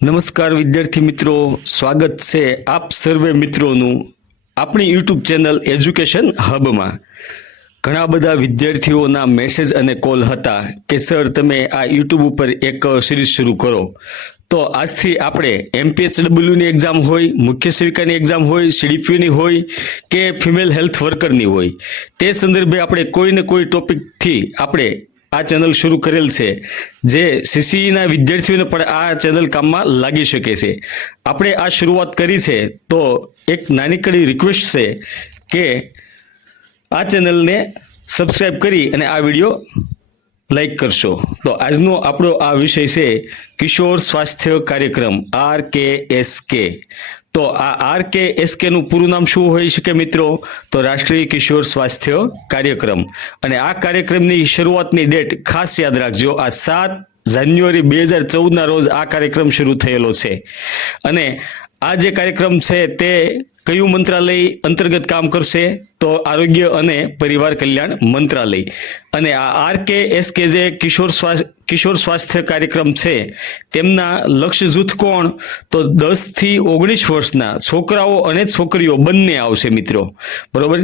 નમસ્કાર વિદ્યાર્થી મિત્રો, સ્વાગત છે આપ સર્વે મિત્રોનું આપણી યુટ્યુબ ચેનલ એજ્યુકેશન હબમાં. ઘણા બધા વિદ્યાર્થીઓના મેસેજ અને કોલ હતા કે સર તમે આ યુટ્યુબ ઉપર એક સિરીઝ શરૂ કરો. તો આજથી આપણે MPHWની એક્ઝામ હોય, મુખ્ય સેવિકાની એક્ઝામ હોય, CDPOની હોય કે ફિમેલ હેલ્થ વર્કરની હોય, તે સંદર્ભે આપણે કોઈ ને કોઈ ટોપિકથી આપણે આ ચેનલ શરૂ કરેલ છે, જે CCEના વિદ્યાર્થીઓને પણ આ ચેનલ કામમાં લાગી શકે છે. આપણે આ શરૂઆત કરી છે તો એક નાનકડી રિક્વેસ્ટ છે કે આ ચેનલને સબસ્ક્રાઇબ કરી અને આ વિડીયો લાઈક કરશો. તો આજનો આપણો આ વિષય છે કિશોર સ્વાસ્થ્ય કાર્યક્રમ RKSK. તો આ RKSK નું પૂરું નામ શું હોઈ શકે મિત્રો? તો રાષ્ટ્રીય કિશોર સ્વાસ્થ્ય કાર્યક્રમ. અને આ કાર્યક્રમની શરૂઆતની ડેટ ખાસ યાદ રાખજો, આ 7 જાન્યુઆરી 2014 રોજ આ કાર્યક્રમ શરૂ થયેલો છે. અને આ જે કાર્યક્રમ છે તે કયું મંત્રાલય અંતર્ગત કામ કરશે? તો આરોગ્ય અને પરિવાર કલ્યાણ મંત્રાલય. અને આ RKSK જે કિશોર સ્વાસ્થ્ય કાર્યક્રમ છે તેમના લક્ષ્ય જૂથ કોણ? તો 10 થી 19 વર્ષના છોકરાઓ અને છોકરીઓ બંને આવશે મિત્રો, બરોબર?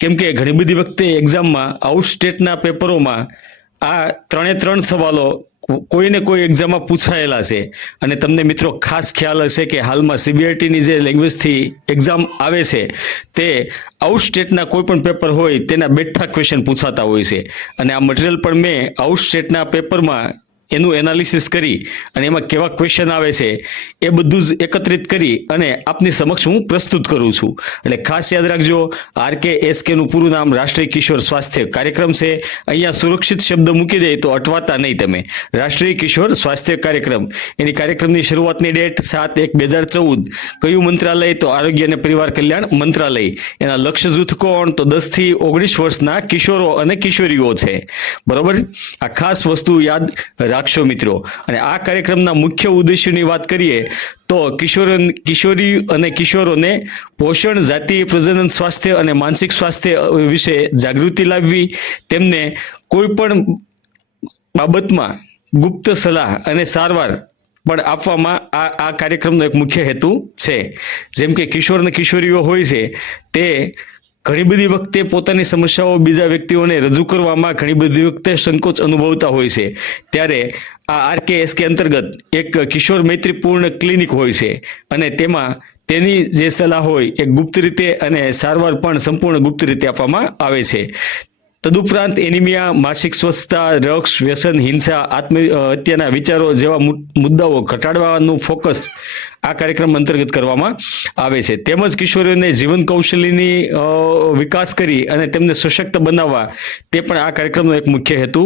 કેમ કે ઘણી બધી વખતે એક્ઝામમાં આઉટ સ્ટેટના પેપરોમાં આ 3 સવાલો કોઈને કોઈ એક્ઝામમાં પૂછાયેલા છે. અને તમને મિત્રો ખાસ ખ્યાલ હશે કે હાલમાં CBRTની જે લેંગ્વેજથી એક્ઝામ આવે છે તે આઉટ સ્ટેટના કોઈ પણ પેપર હોય તેના બેઠા ક્વેશ્ચન પૂછાતા હોય છે. અને આ મટીરિયલ પણ મેં આઉટ સ્ટેટના પેપરમાં એનું એનાલિસિસ કરી અને એમાં કેવા ક્વેશ્ચન આવે છે એ બધું જ એકત્રિત કરી અને આપની સમક્ષ હું પ્રસ્તુત કરું છું. એટલે ખાસ યાદ રાખજો, RKSK નું પૂરું નામ રાષ્ટ્રીય કિશોર સ્વાસ્થ્ય કાર્યક્રમ છે. અહીંયા સુરક્ષિત શબ્દ મૂકી દે તો અટવાતા નહીં તમે. રાષ્ટ્રીય કિશોર સ્વાસ્થ્ય કાર્યક્રમ, એની કાર્યક્રમની શરૂઆતની ડેટ 7/1/2014. કયું મંત્રાલય? તો આરોગ્ય અને પરિવાર કલ્યાણ મંત્રાલય. એના લક્ષ્ય જૂથ કોણ? તો 10 થી 19 વર્ષના કિશોરો અને કિશોરીઓ છે, બરોબર? આ ખાસ વસ્તુ યાદ રાખશો મિત્રો. અને આ કાર્યક્રમના મુખ્ય ઉદ્દેશ્યોની વાત કરીએ તો કિશોરી અને કિશોરોને પોષણ, જાતીય પ્રજનન સ્વાસ્થ્ય અને માનસિક સ્વાસ્થ્ય વિશે જાગૃતિ લાવવી, તેમને કોઈ પણ બાબતમાં ગુપ્ત સલાહ અને સારવાર પણ આપવામાં આ કાર્યક્રમનો એક મુખ્ય હેતુ છે. જેમ કે કિશોર અને કિશોરીઓ હોય છે તે ઘણી બધી વખતે પોતાની સમસ્યાઓ બીજા વ્યક્તિઓને રજૂ કરવામાં ઘણી બધી વખતે સંકોચ અનુભવતા હોય છે. ત્યારે આ RKSK અંતર્ગત એક કિશોર મૈત્રીપૂર્ણ ક્લિનિક હોય છે અને તેમાં તેની જે સલાહ હોય એ ગુપ્ત રીતે અને સારવાર પણ સંપૂર્ણ ગુપ્ત રીતે આપવામાં આવે છે. તદુપરાંત એનિમિયા, માનસિક સ્વસ્થતા, ડ્રગ્સ, વ્યસન, હિંસા, આત્મહત્યાના વિચારો જેવા મુદ્દાઓ ઘટાડવાનું ફોકસ આ કાર્યક્રમ અંતર્ગત કરવામાં આવે છે. તેમજ કિશોરીઓને જીવન કૌશલ્યની વિકાસ કરી અને તેમને સશક્ત બનાવવા તે પણ આ કાર્યક્રમનો એક મુખ્ય હેતુ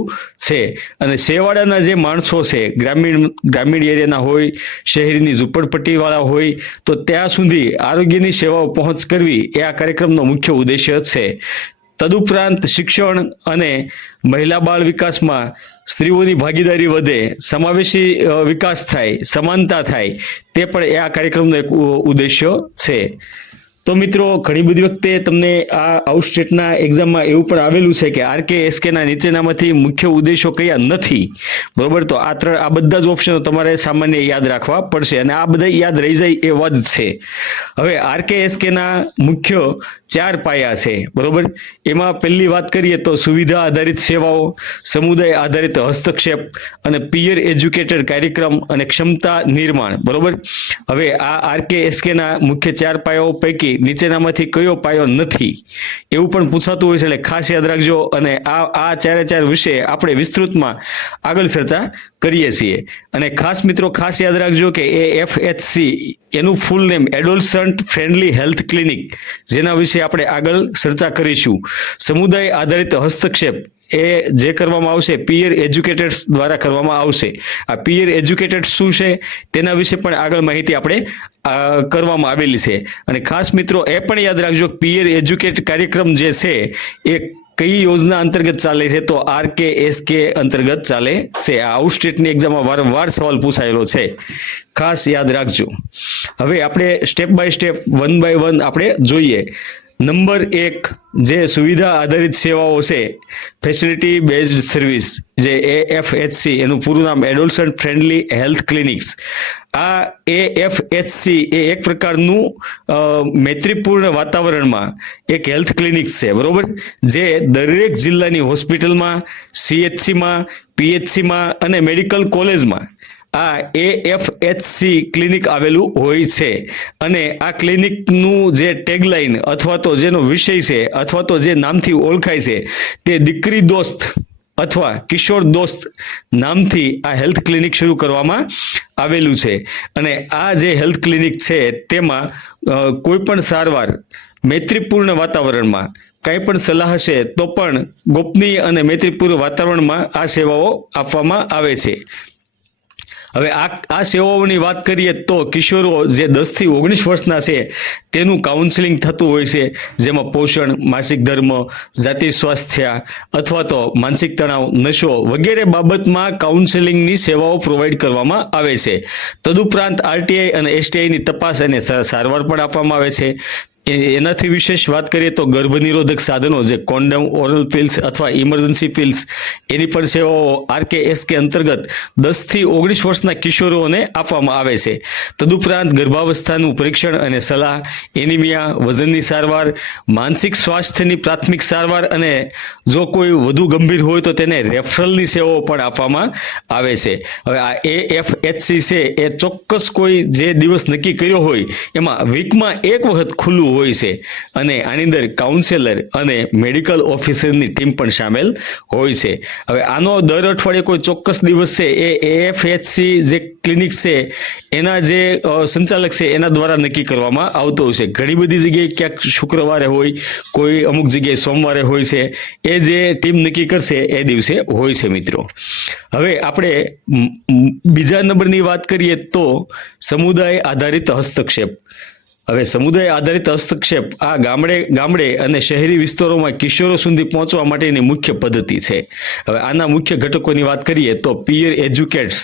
છે. અને છેવાડાના જે માણસો છે, ગ્રામીણ એરિયાના હોય, શહેરીની ઝૂંપડપટ્ટીવાળા હોય, તો ત્યાં સુધી આરોગ્યની સેવાઓ પહોંચ કરવી એ આ કાર્યક્રમનો મુખ્ય ઉદ્દેશ્ય છે. તદુપરાંત શિક્ષણ અને મહિલા બાળ વિકાસમાં સ્ત્રીઓની ભાગીદારી વધે, સમાવેશી વિકાસ થાય, સમાનતા થાય, તે પણ એ આ કાર્યક્રમનો એક ઉદ્દેશ્ય છે. તો મિત્રો ઘણી બધી વખતે તમને આ આઉટ સ્ટેટના એક્ઝામમાં એવું પણ આવેલું છે કે RKSKના નીચેનામાંથી મુખ્ય ઉદ્દેશો કયા નથી, બરોબર? તો આ બધા જ ઓપ્શનો તમારે સામાન્ય યાદ રાખવા પડશે અને આ બધા યાદ રહી જાય એવા જ છે. હવે RKSKના મુખ્ય 4 પાયા છે, બરોબર? એમાં પહેલી વાત કરીએ તો સુવિધા આધારિત સેવાઓ, સમુદાય આધારિત હસ્તક્ષેપ અને પિયર એજ્યુકેટેડ કાર્યક્રમ અને ક્ષમતા નિર્માણ, બરોબર? હવે આ RKSKના મુખ્ય 4 પાયાઓ પૈકી નીચેનામાંથી કયો પાયો નથી એવું પણ પૂછાતું હોય છે. એટલે ખાસ યાદ રાખજો. અને આ 4 વિશે આપણે વિસ્તૃતમાં આગળ ચર્ચા કરીએ છીએ. અને ખાસ મિત્રો ખાસ યાદ રાખજો કે AFHC એનું full name adolescent friendly health clinic, જેના વિશે આપણે આગળ ચર્ચા કરીશું. સમુદાય આધારિત હસ્તક્ષેપ એ જે કરવામાં આવશે પિયર એજ્યુકેટર્સ દ્વારા કરવામાં આવશે. આ પિયર એજ્યુકેટેડ શું છે તેના વિશે પણ આગળ માહિતી આપણે કરવામાં આવેલી છે. અને ખાસ મિત્રો એ પણ યાદ રાખજો પિયર એજ્યુકેટ કાર્યક્રમ જે છે એ કઈ યોજના અંતર્ગત ચાલે છે? તો RKSK અંતર્ગત ચાલે છે. આ આઉટ સ્ટેટની એક્ઝામમાં વારંવાર સવાલ પૂછાયેલો છે, ખાસ યાદ રાખજો. હવે આપણે સ્ટેપ બાય સ્ટેપ, 1 by 1 આપણે જોઈએ. નંબર 1 જે સુવિધા આધારિત સેવાઓ છે, ફેસિલિટી બેઝડ સર્વિસ, જે AFHC, એનું પૂરું નામ એડોલસન્ટ ફ્રેન્ડલી હેલ્થ ક્લિનિક્સ. આ AFHC એ એક પ્રકારનું મૈત્રીપૂર્ણ વાતાવરણમાં એક હેલ્થ ક્લિનિક્સ છે, બરોબર, જે દરેક જિલ્લાની હોસ્પિટલમાં, CHCમાં, PHCમાં અને મેડિકલ કોલેજમાં આ AFHC ક્લિનિક આવેલું હોય છે. અને આ ક્લિનિકનું જે ટેગલાઇન અથવા તો જેનો વિષય છે અથવા તો જે નામથી ઓળખાય છે તે દીકરી દોસ્ત અથવા કિશોર દોસ્ત નામથી આ હેલ્થ ક્લિનિક શરૂ કરવામાં આવેલું છે. અને આ જે હેલ્થ ક્લિનિક છે તેમાં કોઈ પણ સારવાર મૈત્રીપૂર્ણ વાતાવરણમાં, કંઈ પણ સલાહ હશે તો પણ ગોપનીય અને મૈત્રીપૂર્ણ વાતાવરણમાં આ સેવાઓ આપવામાં આવે છે. હવે આ સેવાઓની વાત કરીએ તો કિશોરો જે 10 થી 19 વર્ષના છે તેનું કાઉન્સેલિંગ થતું હોય છે, જેમાં પોષણ, માસિક ધર્મ, જાતિ સ્વાસ્થ્ય અથવા તો માનસિક તણાવ, નશો વગેરે બાબતમાં કાઉન્સેલિંગની સેવાઓ પ્રોવાઈડ કરવામાં આવે છે. તદુપરાંત RTI અને STIની તપાસ અને સારવાર પણ આપવામાં આવે છે. એનાથી વિશેષ વાત કરીએ તો ગર્ભ નિરોધક સાધનો, જે કોન્ડમ, ઓરલ પિલ્સ અથવા ઇમરજન્સી પિલ્સ, એની પણ સેવાઓ RKSK અંતર્ગત 10 થી 19 વર્ષના કિશોરોને આપવામાં આવે છે. તદુપરાંત ગર્ભાવસ્થાનું પરીક્ષણ અને સલાહ, એનિમિયા, વજનની સારવાર, માનસિક સ્વાસ્થ્યની પ્રાથમિક સારવાર અને જો કોઈ વધુ ગંભીર હોય તો તેને રેફરલની સેવાઓ પણ આપવામાં આવે છે. હવે આ AFHC છે એ ચોક્કસ કોઈ જે દિવસ નક્કી કર્યો હોય એમાં વીકમાં એક વખત ખુલ્લું હોય છે. અને આની અંદર કાઉન્સેલર અને મેડિકલ ઓફિસરની ટીમ પણ સામેલ હોય છે. હવે આનો દર અઠવાડિયે કોઈ ચોક્કસ દિવસ છે એ AFHC જે ક્લિનિક છે એના જે સંચાલક છે એના દ્વારા નક્કી કરવામાં આવતો હોય છે. ઘણી બધી જગ્યાએ ક્યાંક શુક્રવારે હોય, કોઈ અમુક જગ્યાએ સોમવારે હોય છે. એ જે ટીમ નક્કી કરશે એ દિવસે હોય છે મિત્રો. હવે આપણે બીજા નંબરની વાત કરીએ તો સમુદાય આધારિત હસ્તક્ષેપ. હવે સમુદાય આધારિત હસ્તક્ષેપ આ ગામડે અને શહેરી વિસ્તારોમાં કિશોરો સુધી પહોંચવા માટેની મુખ્ય પદ્ધતિ છે. હવે આના મુખ્ય ઘટકોની વાત કરીએ તો પિયર એજ્યુકેટ્સ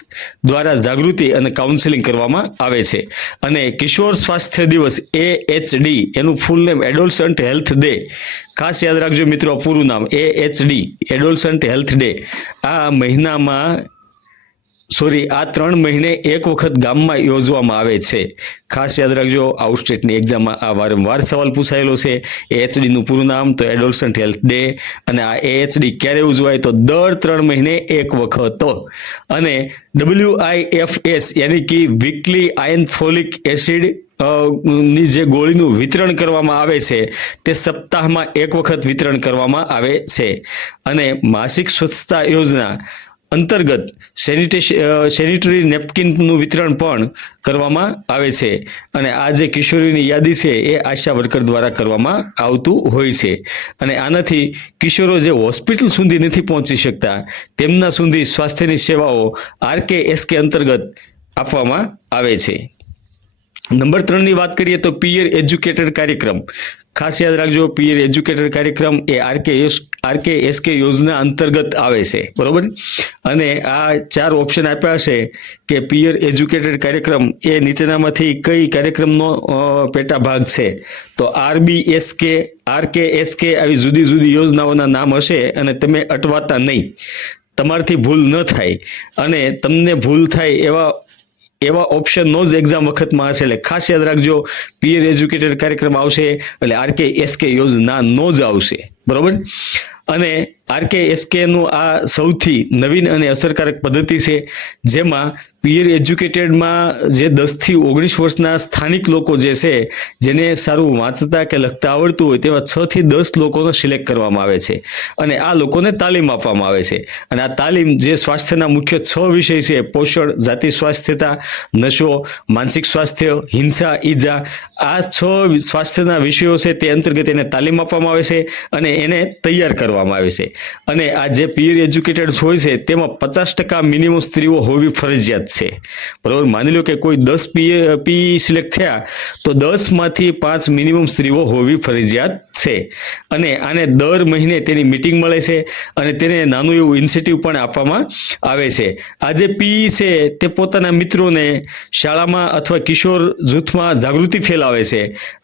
દ્વારા જાગૃતિ અને કાઉન્સેલિંગ કરવામાં આવે છે. અને કિશોર સ્વાસ્થ્ય દિવસ AHD, એનું ફૂલ નેમ એડોલસન્ટ હેલ્થ ડે, ખાસ યાદ રાખજો મિત્રો, પૂરું નામ AHD, એડોલસન્ટ હેલ્થ ડે, આ 3 મહિને એક વખત ગામમાં યોજવામાં આવે છે. ખાસ યાદ રાખજો, આઉટ સ્ટેટની એક્ઝામમાં આ વારંવાર સવાલ પૂછાયેલો છે. AHD નું પૂરું નામ તો એડોલસન્ટ હેલ્થ ડે. અને આ AHD ક્યારે ઉજવાય તો દર 3 મહિને એક વખત. અને WIFS યાની કે વીકલી આયર્ન ફોલિક એસિડ ની જે ગોળીનું વિતરણ કરવામાં આવે છે તે સપ્તાહમાં એક વખત વિતરણ કરવામાં આવે છે. અને માસિક સ્વચ્છતા યોજના અંતર્ગત સેનિટરી નેપકિનનું વિતરણ પણ કરવામાં આવે છે. અને આ જે કિશોરીની યાદી છે એ આશા વર્કર દ્વારા કરવામાં આવતું હોય છે. અને આનાથી કિશોરો જે હોસ્પિટલ સુધી નથી પહોંચી શકતા તેમના સુધી સ્વાસ્થ્યની સેવાઓ RKSK અંતર્ગત આપવામાં આવે છે. નંબર 3ની વાત કરીએ તો પિયર એજ્યુકેટર કાર્યક્રમ. ખાસ યાદ રાખજો, પિયર એજ્યુકેટર કાર્યક્રમ એ RKSK યોજના અંતર્ગત આવે છે, બરોબર. અને આ 4 ઓપ્શન આપ્યા છે કે પિયર એજ્યુકેટર કાર્યક્રમ એ નીચેનામાંથી કઈ કાર્યક્રમનો પેટા ભાગ છે. તો RBSK, RKSK આવી જુદી જુદી યોજનાઓના નામ હશે અને તમે અટવાતા નહીં, તમારથી ભૂલ ન થાય અને તમને ભૂલ થાય એવા ઓપ્શનનો જ એક્ઝામ વખતમાં હશે. એટલે ખાસ યાદ રાખજો, પિયર એજ્યુકેટેડ કાર્યક્રમ આવશે એટલે RKSK યોજના નો જ આવશે, બરોબર. અને RKSK નું આ સૌથી નવીન અને અસરકારક પદ્ધતિ છે, જેમાં પિયર એજ્યુકેટેડમાં જે 10 થી 19 વર્ષના સ્થાનિક લોકો જે છે, જેને સારું વાંચતા કે લખતા આવડતું હોય તેવા 6 થી 10 લોકોને સિલેક્ટ કરવામાં આવે છે. અને આ લોકોને તાલીમ આપવામાં આવે છે. અને આ તાલીમ જે સ્વાસ્થ્યના મુખ્ય 6 વિષય છે, પોષણ, જાતિ સ્વાસ્થ્યતા, નશો, માનસિક સ્વાસ્થ્ય, હિંસા, ઈજા, આ 6 સ્વાસ્થ્યના વિષયો છે તે અંતર્ગત એને તાલીમ આપવામાં આવે છે અને એને તૈયાર કરવામાં આવે છે. અને આ જે પિયર એજ્યુકેટેડ હોય છે તેમાં 50% મિનિમમ સ્ત્રીઓ હોવી ફરજિયાત છે, બરોબર. માની લો કે કોઈ 10 પી સિલેક્ટ થયા તો 10 માંથી 5 મિનિમમ સ્ત્રીઓ હોવી ફરજિયાત છે. અને આને દર મહિને તેની મીટિંગ મળે છે અને તેને નાનું એવું ઇન્સેન્ટિવ પણ આપવામાં આવે છે. આ જે પી છે તે પોતાના મિત્રોને શાળામાં અથવા કિશોર જૂથમાં જાગૃતિ ફેલાવે છે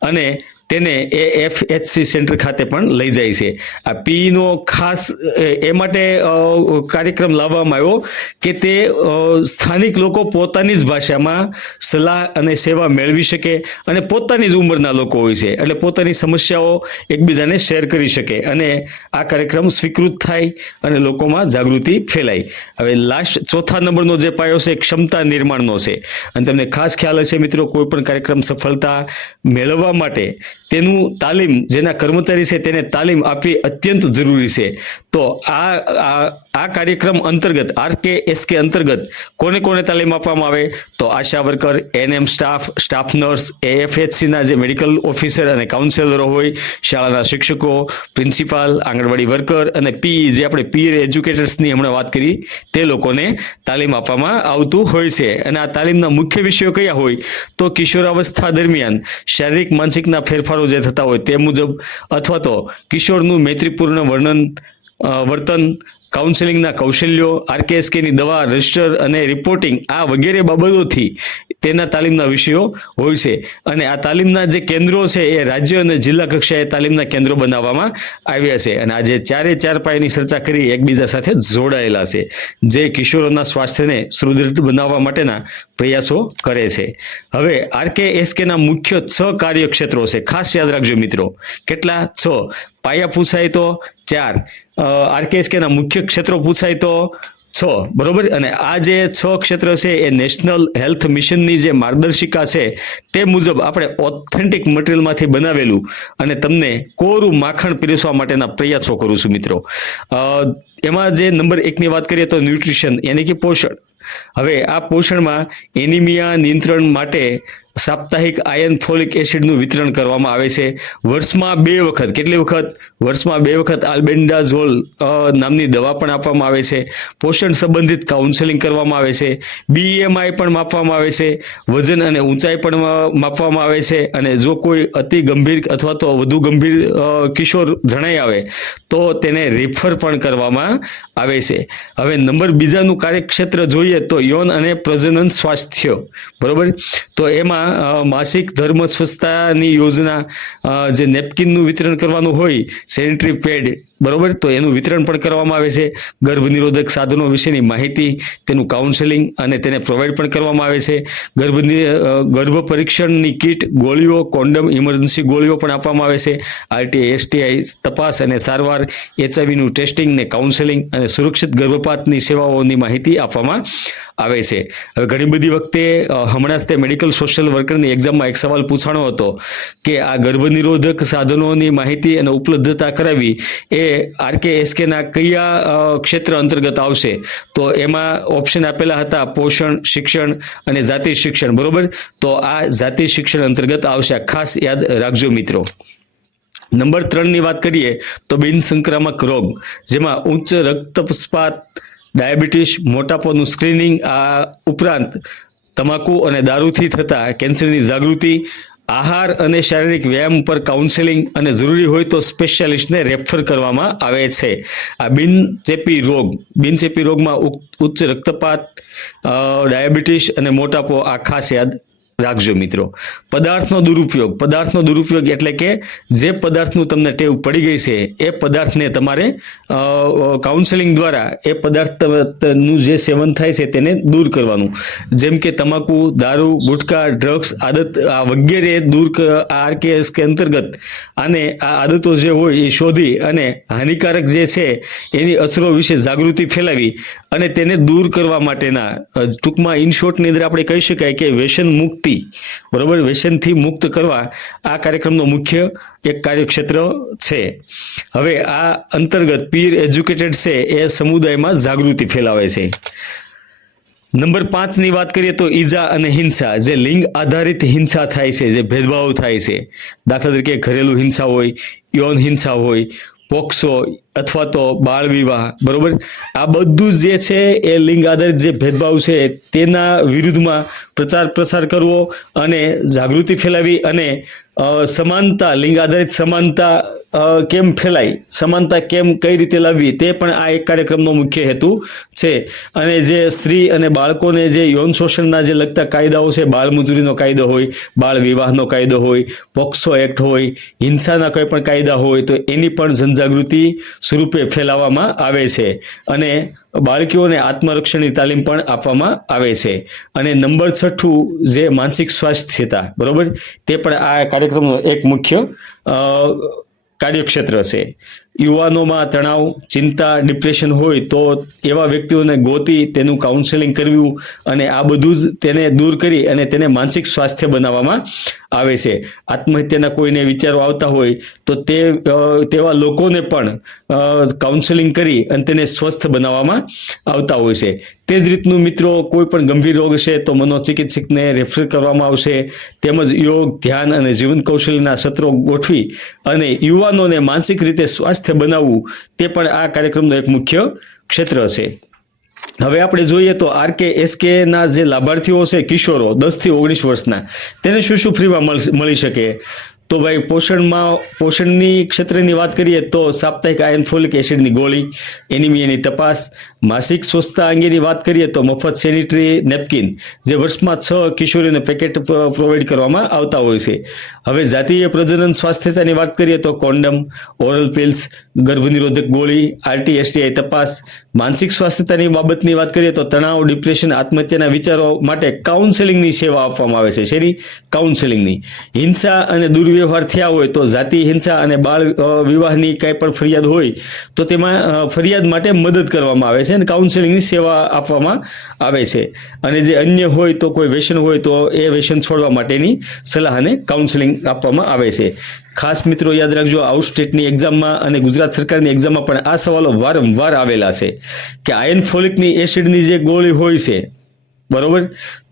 અને તેને AFHC સેન્ટર ખાતે પણ લઈ જાય છે. આ પીનો ખાસ એ માટે કાર્યક્રમ લાવવામાં આવ્યો કે તે સ્થાનિક લોકો પોતાની જ ભાષામાં સલાહ અને સેવા મેળવી શકે અને પોતાની જ ઉંમરના લોકો હોય છે એટલે પોતાની સમસ્યાઓ એકબીજાને શેર કરી શકે અને આ કાર્યક્રમ સ્વીકૃત થાય અને લોકોમાં જાગૃતિ ફેલાય. હવે લાસ્ટ ચોથા નંબરનો જે પાયો છે ક્ષમતા નિર્માણનો છે અને તમને ખાસ ખ્યાલ હશે મિત્રો, કોઈ પણ કાર્યક્રમ સફળતા મેળવવા માટે તેનું તાલીમ, જેના કર્મચારી છે તેને તાલીમ આપવી અત્યંત જરૂરી છે. તો આ કાર્યક્રમ અંતર્ગત RKSK અંતર્ગત કોને કોને તાલીમ આપવામાં આવે તો ASHA worker, NM staff nurse, AFHC ના જે મેડિકલ ઓફિસર અને કાઉન્સેલરો હોય, શાળાના શિક્ષકો, પ્રિન્સિપાલ, આંગણવાડી વર્કર અને PE જે આપણે પીર એજ્યુકેટર્સની હમણાં વાત કરી તે લોકોને તાલીમ આપવામાં આવતું હોય છે. અને આ તાલીમના મુખ્ય વિષયો કયા હોય તો કિશોરાવસ્થા દરમિયાન શારીરિક માનસિકના ફેરફારો જે થતા હોય તે મુજબ, અથવા તો કિશોરનું મૈત્રીપૂર્ણ વર્તન, કાઉન્સેલિંગના કૌશલ્યો, RKSKની દવા, રજિસ્ટર અને રિપોર્ટિંગ, આ વગેરે બાબતોથી તેના તાલીમના વિષયો હોય છે. અને આ તાલીમના જે કેન્દ્રો છે એ રાજ્ય અને જિલ્લા કક્ષાએ તાલીમના કેન્દ્રો બનાવવામાં આવ્યા છે. અને આ જે ચાર પાયાની ચર્ચા કરી એકબીજા સાથે જોડાયેલા છે, જે કિશોરોના સ્વાસ્થ્યને સુદૃઢ બનાવવા માટેના પ્રયાસો કરે છે. હવે RKSKના મુખ્ય 6 કાર્યક્ષેત્રો છે, ખાસ યાદ રાખજો મિત્રો. કેટલા? 6. પાયા પૂછાય તો 4, RKSKના મુખ્ય ક્ષેત્રો પૂછાય તો 6, બરોબર. અને આ જે 6 ક્ષેત્ર છે એ નેશનલ હેલ્થ મિશનની જે માર્ગદર્શિકા છે તે મુજબ આપણે ઓથેન્ટિક મટીરિયલમાંથી બનાવેલું અને તમને કોરું માખણ પીરસવા માટેના પ્રયાસો કરું છું મિત્રો. એમાં જે નંબર 1ની વાત કરીએ તો ન્યુટ્રિશન યાની કે પોષણ. હવે આ પોષણમાં એનિમિયા નિયંત્રણ માટે સાપ્તાહિક આયર્ન ફોલિક એસિડનું વિતરણ કરવામાં આવે છે. વર્ષમાં 2 વખત, કેટલી વખત? વર્ષમાં 2 વખત આલ્બેન્ડાઝોલ નામની દવા પણ આપવામાં આવે છે. પોષણ સંબંધિત કાઉન્સેલિંગ કરવામાં આવે છે. BMI પણ માપવામાં આવે છે. વજન અને ઊંચાઈ પણ માપવામાં આવે છે. અને જો કોઈ અતિ ગંભીર અથવા તો વધુ ગંભીર કિશોર જણાઈ આવે તો તેને રિફર પણ કરવામાં આવે છે. હવે નંબર 2નું કાર્યક્ષેત્ર જોઈએ તો યૌન અને પ્રજનન સ્વાસ્થ્ય, બરોબર. તો એમાં માસિક ધર્મ સ્વચ્છતાની યોજના, જે નેપકિનનું વિતરણ કરવાનું હોય, સેનિટરી પેડ, બરોબર, તો એનું વિતરણ પણ કરવામાં આવે છે. ગર્ભ નિરોધક સાધનો વિશેની માહિતી, તેનું કાઉન્સેલિંગ અને તેને પ્રોવાઈડ પણ કરવામાં આવે છે. ગર્ભ પરીક્ષણની કીટ, ગોળીઓ, કોન્ડમ, ઇમરજન્સી ગોળીઓ પણ આપવામાં આવે છે. RTI STI તપાસ અને સારવાર, HIVનું ટેસ્ટિંગ ને કાઉન્સેલિંગ અને સુરક્ષિત ગર્ભપાતની સેવાઓની માહિતી આપવામાં આવે છે. હવે ઘણી બધી વખતે હમણાં જ તે મેડિકલ સોશિયલ વર્કરની એક્ઝામમાં એક સવાલ પૂછાણો હતો કે આ ગર્ભ નિરોધક સાધનોની માહિતી અને ઉપલબ્ધતા કરાવી એ RKSKના કયા ક્ષેત્ર અંતર્ગત આવશે? તો એમાં ઓપ્શન આપેલા હતા પોષણ, શિક્ષણ અને જાતિ શિક્ષણ, બરોબર. તો આ જાતિ શિક્ષણ અંતર્ગત આવશે, ખાસ યાદ રાખજો મિત્રો. નંબર 3ની વાત કરીએ તો બિન સંક્રામક રોગ, જેમાં ઉચ્ચ રક્તસ્રાવ, ડાયાબિટીસ, મોટાપાનું સ્ક્રીનિંગ, આ ઉપરાંત તમાકુ અને દારૂથી થતા કેન્સરની જાગૃતિ, આહાર અને શારીરિક વ્યાયામ પર કાઉન્સેલિંગ અને જરૂરી હોય તો સ્પેશિયાલિસ્ટને રેફર કરવામાં આવે છે. આ બિનચેપી રોગમાં ઉચ્ચ રક્તપાત, ડાયાબિટીસ અને મોટાપો, આ ખાસ યાદ રાખજો મિત્રો. પદાર્થનો દુરુપયોગ એટલે કે જે પદાર્થનું તમને ટેવ પડી ગઈ છે એ પદાર્થને તમારે કાઉન્સેલિંગ દ્વારા એ પદાર્થનું જે સેવન થાય છે તેને દૂર કરવાનું. જેમ કે તમાકુ, દારૂ, ગુટખા, ડ્રગ્સ આદત, આ વગેરે દૂર RKSK અંતર્ગત આને આ આદતો જે હોય એ શોધી અને હાનિકારક જે છે એની અસરો વિશે જાગૃતિ ફેલાવી અને તેને દૂર કરવા માટેના, ટૂંકમાં ઇન શોર્ટની અંદર આપણે કહી શકાય કે વ્યસન મુક્તિ, બરોબર, વ્યસનથી મુક્ત કરવા આ કાર્યક્રમનો મુખ્ય એક કાર્યક્ષેત્ર છે. હવે આ અંતર્ગત પીર એજ્યુકેટેડ છે એ સમુદાયમાં જાગૃતિ ફેલાવે છે. નંબર 5ની વાત કરીએ તો ઈજા અને હિંસા, જે લિંગ આધારિત હિંસા થાય છે, જે ભેદભાવ થાય છે, દાખલા તરીકે ઘરેલું હિંસા હોય, યૌન હિંસા હોય, પોક્સો, અથવા તો બાળ વિવાહ, બરોબર, આ બધું જે છે એ લિંગ આધારિત જે ભેદભાવ છે તેના વિરુદ્ધમાં પ્રચાર પ્રસાર કરવો અને જાગૃતિ ફેલાવી અને સમાનતા, લિંગ આધારિત સમાનતા કેમ ફેલાય, સમાનતા કેમ કઈ રીતે લાવવી, તે પણ આ એક કાર્યક્રમનો મુખ્ય હેતુ છે. અને જે સ્ત્રી અને બાળકોને જે યૌન શોષણના જે લગતા કાયદાઓ છે, બાળ મજૂરીનો કાયદો હોય, બાળ વિવાહનો કાયદો હોય, પોક્સો એક્ટ હોય, હિંસાના કોઈ પણ કાયદા હોય, તો એની પણ જનજાગૃતિ સ્વરૂપે ફેલાવવામાં આવે છે. અને બાળકીઓને આત્મરક્ષણની તાલીમ પણ આપવામાં આવે છે. અને નંબર 6 જે માનસિક સ્વાસ્થ્યતા, બરોબર, તે પણ આ કાર્યક્રમનો એક મુખ્ય કાર્યક્ષેત્ર છે. યુવાનોમાં તણાવ, ચિંતા, ડિપ્રેશન હોય તો એવા વ્યક્તિઓને ગોતી તેનું કાઉન્સેલિંગ કરવું અને આ બધું જ તેને દૂર કરી અને તેને માનસિક સ્વાસ્થ્ય બનાવવામાં આવે છે. આત્મહત્યાના કોઈને વિચારો આવતા હોય તો તેવા લોકોને પણ કાઉન્સેલિંગ કરી અને તેને સ્વસ્થ બનાવવામાં આવતા હોય છે. તે જ રીતનું મિત્રો કોઈ પણ ગંભીર રોગ છે તો મનોચિકિત્સકને રેફર કરવામાં આવશે. તેમજ યોગ, ધ્યાન અને જીવન કૌશલ્યના સત્રો ગોઠવી અને યુવાનોને માનસિક રીતે સ્વાસ્થ્ય બનાવવું, તે પણ આ કાર્યક્રમનો એક મુખ્ય ક્ષેત્ર છે. હવે આપણે જોઈએ તો RKSK ના જે લાભાર્થીઓ છે, કિશોરો 10 થી 19 વર્ષના, તેને શું શું ફ્રીમાં મળી શકે? તો ભાઈ પોષણની ક્ષેત્રની વાત કરીએ તો સાપ્તાહિક આયર્ન ફોલિક એસિડની ગોળી, એનિમિયાની તપાસ, માસિક સ્વચ્છતા અંગેની વાત કરીએ તો મફત સેનિટરી નેપકિન જે વર્ષમાં 6 કિશોરીઓને પેકેટ પ્રોવાઈડ કરવામાં આવતા હોય છે. હવે જાતીય પ્રજનન સ્વાસ્થ્યતાની વાત કરીએ તો કોન્ડમ, ઓરલ પિલ્સ, ગર્ભનિરોધક ગોળી, RT-STI તપાસ. માનસિક સ્વાસ્થ્યતાની બાબતની વાત કરીએ તો તણાવ, ડિપ્રેશન, આત્મહત્યાના વિચારો માટે કાઉન્સેલિંગની સેવા આપવામાં આવે છે. શેની? કાઉન્સેલિંગની. હિંસા અને દુર્વ્યવહાર થયા હોય તો જાતીય હિંસા અને બાળ વિવાહની કંઈ પણ ફરિયાદ હોય તો તેમાં ફરિયાદ માટે મદદ કરવામાં આવે છે અને કાઉન્સેલિંગની સેવા આપવામાં આવે છે. અને જે અન્ય હોય તો કોઈ વ્યસન હોય તો એ વ્યસન છોડવા માટેની સલાહ અને કાઉન્સેલિંગ આપવામાં આવે છે. ખાસ મિત્રો યાદ રાખજો, આઉટ સ્ટેટની એક્ઝામમાં અને ગુજરાત સરકારની એક્ઝામમાં પણ આ સવાલો વારંવાર આવેલા છે કે આયર્ન ફોલિકની એસિડની જે ગોળી હોય છે, બરોબર,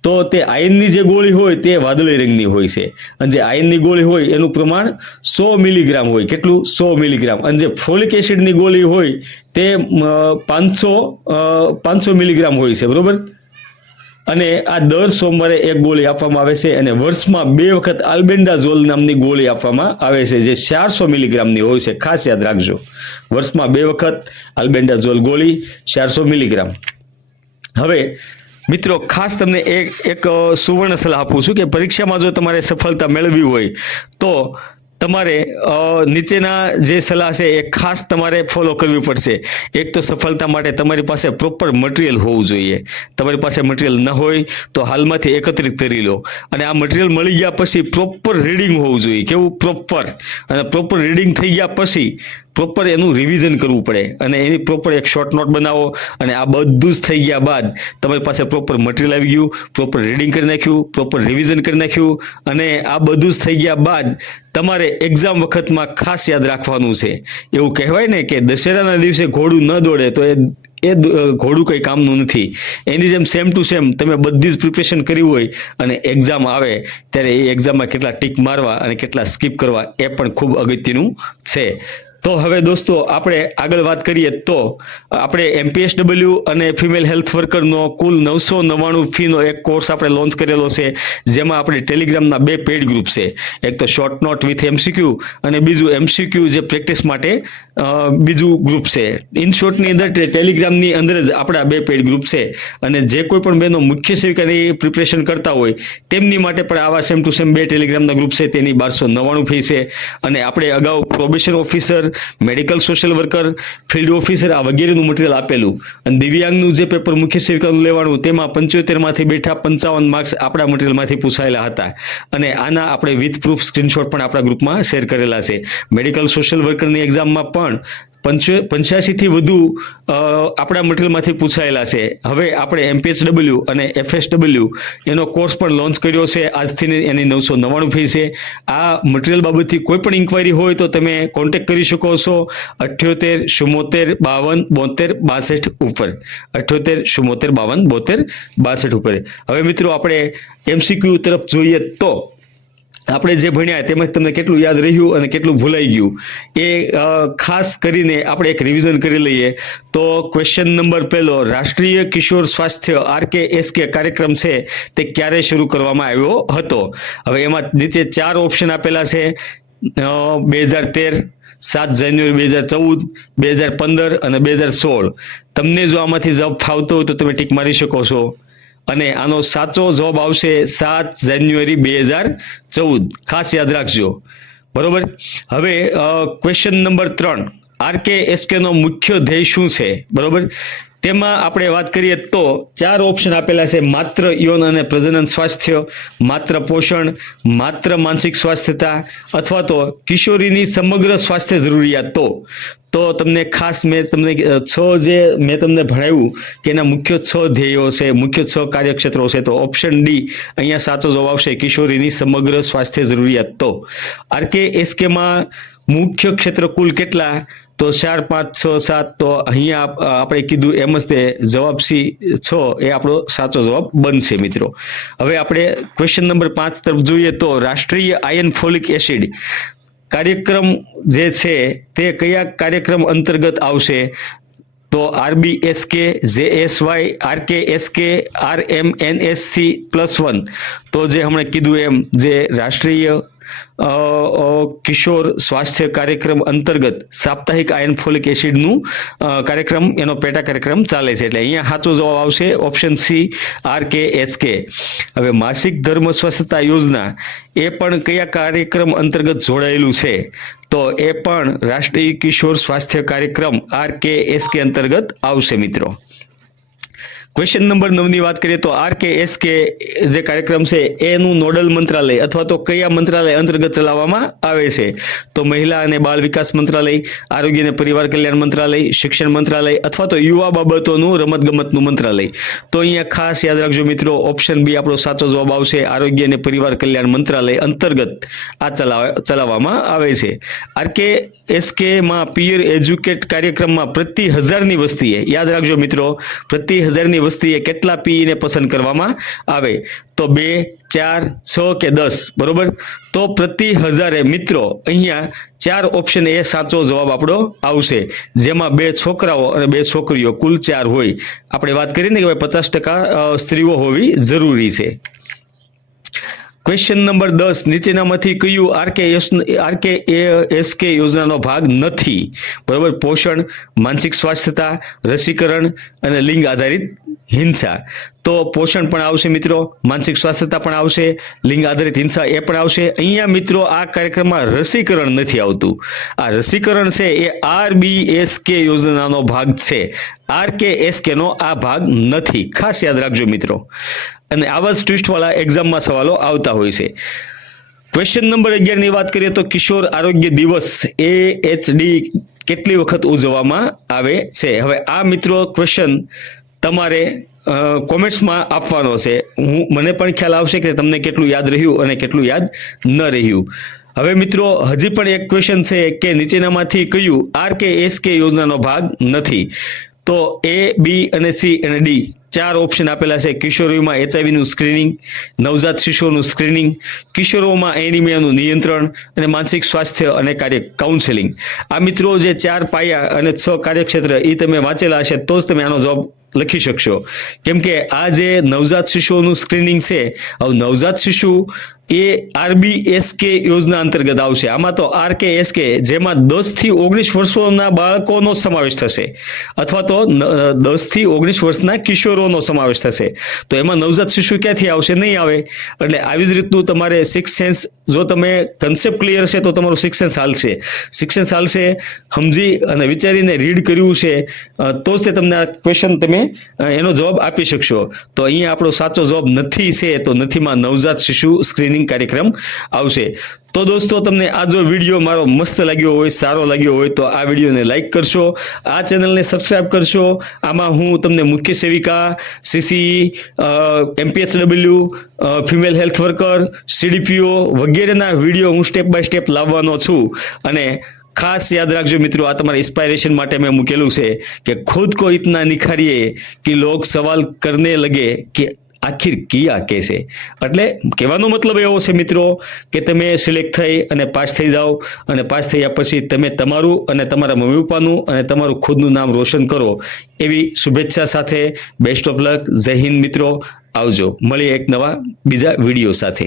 તો તે આયર્નની જે ગોળી હોય તે વાદળી રંગની હોય છે અને જે આયર્નની ગોળી હોય એનું પ્રમાણ 100 મિલીગ્રામ હોય. કેટલું? 100 મિલીગ્રામ. અને જે ફોલિક એસિડની ગોળી હોય તે 500 મિલીગ્રામ હોય છે, બરોબર. અને આ દર સોમવારે એક ગોળી આપવામાં આવે છે અને વર્ષમાં 2 વખત આલ્બેન્ડાઝોલ નામની ગોળી આપવામાં આવે છે જે 400 મિલીગ્રામની હોય છે. ખાસ યાદ રાખજો, વર્ષમાં 2 વખત આલ્બેન્ડાઝોલ ગોળી 400 મિલીગ્રામ. હવે મિત્રો ખાસ તમને એક સુવર્ણ સલાહ આપું છું કે પરીક્ષામાં જો તમારે સફળતા મેળવવી હોય તો તમારે નીચેના જે સલાહ છે એ ખાસ તમારે ફોલો કરવી પડશે. એક તો સફળતા માટે તમારી પાસે પ્રોપર મટીરિયલ હોવું જોઈએ. તમારી પાસે મટીરિયલ ન હોય તો હાલમાંથી એકત્રિત કરી લો અને આ મટીરિયલ મળી ગયા પછી પ્રોપર રીડિંગ હોવું જોઈએ. કેવું? પ્રોપર. અને પ્રોપર રીડિંગ થઈ ગયા પછી પ્રોપર એનું રિવિઝન કરવું પડે અને એની પ્રોપર એક શોર્ટ નોટ બનાવો. અને આ બધું જ થઈ ગયા બાદ તમારી પાસે પ્રોપર મટીરિયલ આવી ગયું, પ્રોપર રીડિંગ કરી નાખ્યું, પ્રોપર રિવિઝન કરી નાખ્યું અને આ બધું જ થઈ ગયા બાદ તમારે એક્ઝામ વખતમાં ખાસ યાદ રાખવાનું છે. એવું કહેવાય ને કે દશેરાના દિવસે ઘોડું ન દોડે તો એ ઘોડું કંઈ કામનું નથી. એની જેમ સેમ ટુ સેમ તમે બધી જ પ્રિપરેશન કરી હોય અને એક્ઝામ આવે ત્યારે એ એક્ઝામમાં કેટલા ટીક મારવા અને કેટલા સ્કીપ કરવા એ પણ ખૂબ અગત્યનું છે. તો હવે દોસ્તો આપણે આગળ વાત કરીએ તો આપણે MPSW અને ફિમેલ હેલ્થ વર્કરનો કુલ 999 ફીનો એક કોર્સ આપણે લોન્ચ કરેલો છે જેમાં આપણે ટેલિગ્રામના 2 પેઇડ ગ્રુપ છે. એક તો શોર્ટ નોટ વિથ MCQ અને બીજું MCQ જે પ્રેક્ટિસ માટે બીજું ગ્રુપ છે. ઇન શોર્ટની અંદર ટેલિગ્રામની અંદર જ આપણા 2 પેઇડ ગ્રુપ છે અને જે કોઈ પણ બહેનો મુખ્ય સેવિકાની પ્રિપરેશન કરતા હોય તેમની માટે પણ આવા સેમ ટુ સેમ 2 ટેલિગ્રામના ગ્રુપ છે તેની 1299 ફી છે. અને આપણે અગાઉ probation officer, medical social worker, field officer આ વગેરેનું મટીરિયલ આપેલું અને દિવ્યાંગનું જે પેપર મુખ્ય સેવિકાનું લેવાનું તેમાં 75 માંથી બેઠા 55 માર્ક્સ આપણા મટીરિયલમાંથી પૂછાયેલા હતા અને આના આપણે વિથ પ્રૂફ સ્ક્રીનશોટ પણ આપણા ગ્રુપમાં શેર કરેલા છે. મેડિકલ સોશિયલ વર્કરની એક્ઝામમાં પણ 85 થી વધુ આપણા મટીરિયલમાંથી પૂછાયેલા છે. હવે આપણે MPSW અને FSW એનો કોર્સ પણ લોન્ચ કર્યો છે આજથી. એની 999 ફી છે. આ મટીરિયલ બાબતથી કોઈ પણ ઇન્ક્વાયરી હોય તો તમે કોન્ટેક્ટ કરી શકો છો 78 74 52 72 62 ઉપર 78 74 52 72 62 ઉપર. હવે મિત્રો આપણે MCQ તરફ જોઈએ તો આપણે જે ભણ્યા તેમાં તમને કેટલું યાદ રહ્યું અને કેટલું ભૂલાઈ ગયું એ ખાસ કરીને આપણે એક રિવિઝન કરી લઈએ. તો ક્વેશ્ચન નંબર પહેલો, રાષ્ટ્રીય કિશોર સ્વાસ્થ્ય RKSK કાર્યક્રમ છે તે ક્યારે શરૂ કરવામાં આવ્યો હતો? હવે એમાં નીચે 4 ઓપ્શન આપેલા છે. 2013, 7 જાન્યુઆરી 2014, 2015 અને 2016. તમને જો આમાંથી જવાબ ફાવતો હોય તો તમે ટીક મારી શકો છો. અને આનો સાચો જવાબ આવશે 7 જાન્યુઆરી 2014. ખાસ યાદ રાખજો. બરોબર. હવે ક્વેશ્ચન નંબર 3, RKSK નો મુખ્ય ધ્યેય શું છે? બરોબર. તેમાં આપણે વાત કરીએ તો 4 ઓપ્શન આપેલા છે. માત્ર યૌન અને પ્રજનન સ્વાસ્થ્ય, માત્ર પોષણ, માત્ર માનસિક સ્વાસ્થ્યતા અથવા તો કિશોરીની સમગ્ર સ્વાસ્થ્ય જરૂરિયાતો. તો તમને ખાસ મેં તમને મેં તમને ભણાવ્યું કે એના મુખ્ય 6 ધ્યેયો છે, મુખ્ય 6 કાર્યક્ષેત્રો છે. તો ઓપ્શન ડી અહીંયા સાચો જવાબ આવશે, કિશોરીની સમગ્ર સ્વાસ્થ્ય જરૂરિયાતો. RKSK માં મુખ્ય ક્ષેત્ર કુલ કેટલા? તો 4, 5, 6, 7. તો અહીંયા આપણે કીધું એમ જ તે જવાબ સી 6 એ આપણો સાચો જવાબ બનશે મિત્રો. હવે આપણે ક્વેશ્ચન નંબર 5 તરફ જોઈએ તો રાષ્ટ્રીય આયર્ન ફોલિક એસિડ કાર્યક્રમ જે છે તે કયા કાર્યક્રમ અંતર્ગત આવશે? તો RBSK, JSY, RKSK, RMNSC+1. તો જે હમણાં કીધું એમ જે રાષ્ટ્રીય કિશોર સ્વાસ્થ્ય કાર્યક્રમ અંતર્ગત સાપ્તાહિક આયર્ન ફોલિક એસિડનું કાર્યક્રમ એનો પેટા કાર્યક્રમ ચાલે છે. એટલે અહીંયા સાચો જવાબ આવશે ઓપ્શન સી, RKSK. હવે માસિક ધર્મ સ્વસ્થતા યોજના એ પણ કયા કાર્યક્રમ અંતર્ગત જોડાયેલું છે? તો એ પણ રાષ્ટ્રીય કિશોર સ્વાસ્થ્ય કાર્યક્રમ RKSK અંતર્ગત આવશે મિત્રો. ક્વેશ્ચન નંબર 9 ની વાત કરીએ તો RKSK જે કાર્યક્રમ છે એનું નોડલ મંત્રાલય અથવા તો કયા મંત્રાલય અંતર્ગત ચલાવવામાં આવે છે? તો મહિલા અને બાળ વિકાસ મંત્રાલય, આરોગ્ય અને પરિવાર કલ્યાણ મંત્રાલય, શિક્ષણ મંત્રાલય અથવા તો યુવા બાબતોનું રમતગમતનું મંત્રાલય. તો અહીંયા ખાસ યાદ રાખજો મિત્રો, ઓપ્શન બી આપણો સાચો જવાબ આવશે, આરોગ્ય અને પરિવાર કલ્યાણ મંત્રાલય અંતર્ગત આ ચલાવવામાં આવે છે. RKSK માં પિયર એજ્યુકેટ કાર્યક્રમમાં પ્રતિ 1000 ની વસ્તીએ, યાદ રાખજો મિત્રો, પ્રતિ 1000 ની વસ્તીએ કેટલા પીઈને પસંદ કરવામાં આવે? તો 2, 4, 6 કે 10. બરોબર. તો પ્રતિ 1000 મિત્રો અહીંયા 4 ઓપ્શન એ સાચો જવાબ આપણો આવશે, જેમાં 2 છોકરાઓ અને 2 છોકરીઓ, કુલ 4 હોય. આપણે વાત કરીને કે 50% સ્ત્રીઓ હોવી જરૂરી છે. ક્વેશ્ચન નંબર 10, નીચેનામાંથી કયું RKSK યોજનાનો ભાગ નથી? બરોબર. પોષણ, માનસિક સ્વાસ્થ્યતા, રસીકરણ અને લિંગ આધારિત હિંસા. તો પોષણ પણ આવશે મિત્રો, માનસિક સ્વાસ્થ્યતા પણ આવશે, લિંગ આધારિત હિંસા એ પણ આવશે. અહીંયા મિત્રો આ કાર્યક્રમમાં રસીકરણ નથી આવતું. આ રસીકરણ છે એ RBSK યોજનાનો ભાગ છે, RKSK નો આ ભાગ નથી. ખાસ યાદ રાખજો મિત્રો. અને આવા જ ટ્વિસ્ટ વાળા એક્ઝામમાં સવાલો આવતા હોય છે. ક્વેશ્ચન નંબર 11 ની વાત કરીએ તો કિશોર આરોગ્ય દિવસ AHD કેટલી વખત ઉજવવામાં આવે છે? હવે આ મિત્રો ક્વેશ્ચન તમારે કોમેન્ટ્સમાં આપવાનો છે. મને પણ ખ્યાલ આવશે કે તમને કેટલું યાદ રહ્યું અને કેટલું યાદ ન રહ્યું. હવે મિત્રો હજી પણ એક ક્વેશ્ચન છે કે નીચેનામાંથી કયું RKSK યોજનાનો ભાગ નથી? તો A, B અને C અને D 4 ઓપ્શન આપેલા છે. કિશોરીઓમાં HIV નું સ્ક્રીનિંગ, નવજાત શિશુઓનું સ્ક્રીનિંગ, કિશોરોમાં એનિમિયાનું નિયંત્રણ અને માનસિક સ્વાસ્થ્ય અને કાઉન્સેલિંગ. આ મિત્રો જે 4 પાયા અને 6 કાર્યક્ષેત્ર એ તમે વાંચેલા હશે તો જ તમે આનો જવાબ લખી શકશો. કેમ કે આ જે નવજાત શિશુઓનું સ્ક્રીનિંગ છે, હવે નવજાત શિશુ એ RBSK યોજના અંતર્ગત આવશે. આમાં તો RKSK જેમાં 10 થી 19 વર્ષોના બાળકોનો સમાવેશ થશે અથવા તો 10 થી 19 વર્ષના કિશોરોનો સમાવેશ થશે. તો એમાં નવજાત શિશુ ક્યાંથી આવશે? નહીં આવે. એટલે આવી જ રીતનું તમારે સિક્સ સેન્સ, જો તમે કન્સેપ્ટ ક્લિયર છે તો તમારું સિક્સ સેન્સ હાલશે. સિક્સ સેન્સ હાલશે, સમજી અને વિચારીને રીડ કર્યું છે તો જ તમને આ ક્વેશ્ચન તમે એનો જવાબ આપી શકશો. તો અહીંયા આપણો સાચો જવાબ નથી છે, તો નથીમાં નવજાત શિશુ સ્ક્રીનિંગ કાર્યક્રમ આવશે. તો દોસ્તો તમને આ જો વિડીયો મારો મસ્ત લાગ્યો હોય, સારો લાગ્યો હોય તો આ વિડીયોને લાઈક કરશો, આ ચેનલને સબસ્ક્રાઇબ કરશો. આમાં હું તમને મુખ્ય સેવિકા, CCE, MPHW, female health worker, CDPO વગેરેના વિડીયો હું સ્ટેપ બાય સ્ટેપ લાવવાનો છું. અને ખાસ યાદ રાખજો મિત્રો, આ તમારા ઇન્સ્પાયરેશન માટે મેં મૂકેલું છે કે ખુદ કો ઇતના નિખારીએ કે લોગ સવાલ કરને લગે કે આખિર કિયા કહેશે. એટલે કહેવાનો મતલબ એવો છે મિત્રો કે તમે સિલેક્ટ થઈ અને પાસ થઈ જાઓ અને પાસ થયા પછી તમે તમારું અને તમારા મમ્મી પપ્પાનું અને તમારું ખુદનું નામ રોશન કરો એવી શુભેચ્છા સાથે બેસ્ટ ઓફ લક. જય હિન્દ મિત્રો. આવજો. મળીએ એક નવા બીજા વિડીયો સાથે.